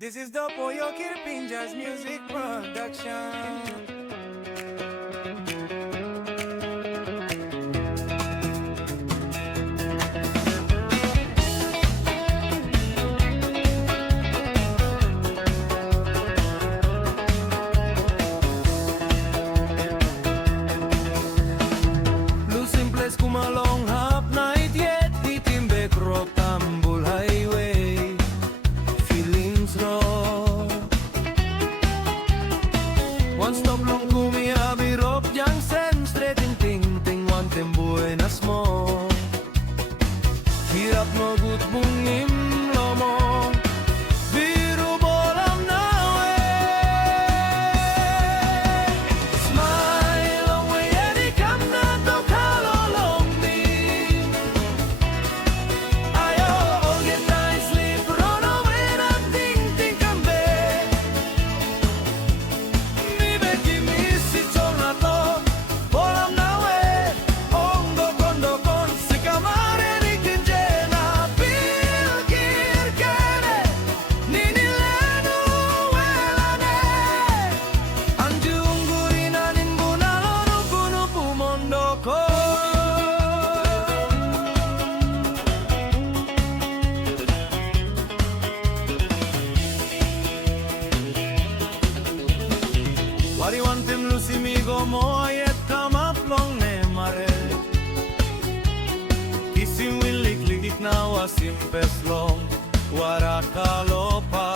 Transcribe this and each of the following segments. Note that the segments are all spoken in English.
This is the Poyo Kirpinja's music production. Blue simples kumalong hap night yet titimbe krop Tambul highway feelings raw. One stop long kumiabirop jang sen straight in ting ting one tem buenas mo. Hirap no gut bungim lomo. Biru bolam nawe. Smile long way any kam na to kalolong mi. Ayo get nice sleep run away na ting ting kambe. Mi beki mi si chona to bolam nawe. Ongo kondo kon si kamare ni kinjena pil kirkene nini lenu welane. Anju ungurina ninbunalo nupu nupu mondoko. Wari wantem lusimigo mo ayet kamaplong ne mare. Kisim wilik ligit na wasim peslong warakalopa.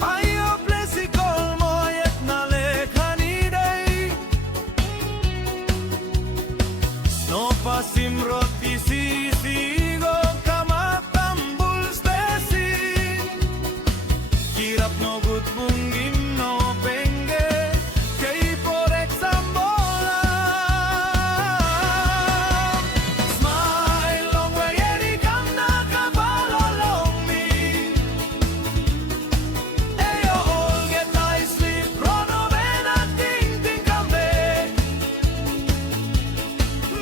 Ayo plesikol mo ayet na lekhaniday. No pasim roti sisigo kamatambul stesi. Kirap no gut bungim no penge kay por exambola. Smile long way any kam na kabalolong mi. Ayo all get nice sleep rono bena ting ting kambe.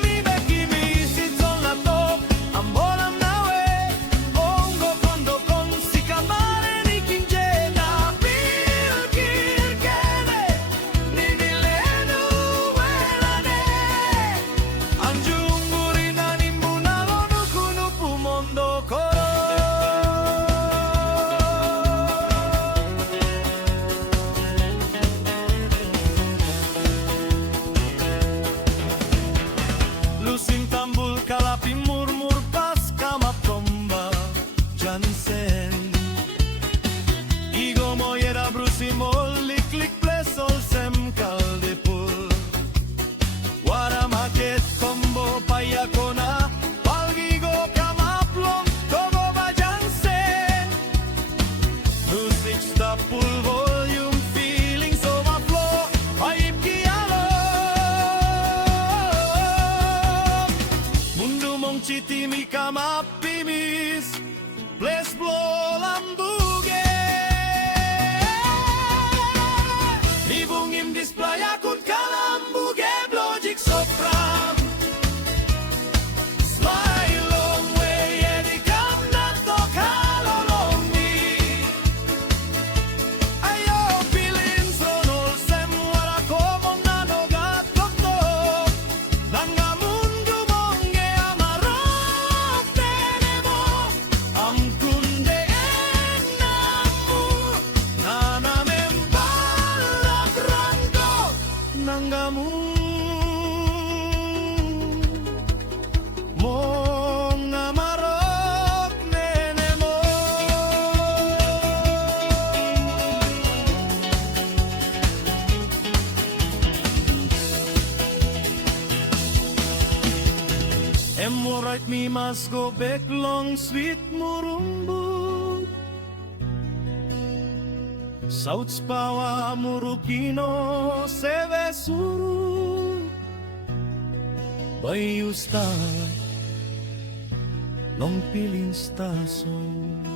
Mi beki mi si la top ambolam nawe. Ongo kondo kon si kamare ni kinjena pil kirkene nini lenu welane. Anju ungurina nimbunalo nuku nupu mondoko. Lusing tambul kalapi murmur pas kamap tomba jansen. Igo moyera brusimol lik lik plesol sem kaldepul. Wara maket combo payakona palgigo kamaplong togo bajansen. Music stapul volume feelings overflow paip kialo. Mundo mong chitimi kamapimis Bless lambuge. Ibungim display akun kalambuge logic sopram. Smile long way any kam na to kalolong mi. Ayo pilin sonol sem wala komong nanogat tokto. Nanga mundo monge amarok tenemo. Am kunde enamu nanamem balak rangko nangamu mong amarok nenemo. Emo right me must go back long sweet murumbu. South Pawa Murukino Sevesuru Bayusta Nong Pilin Stason.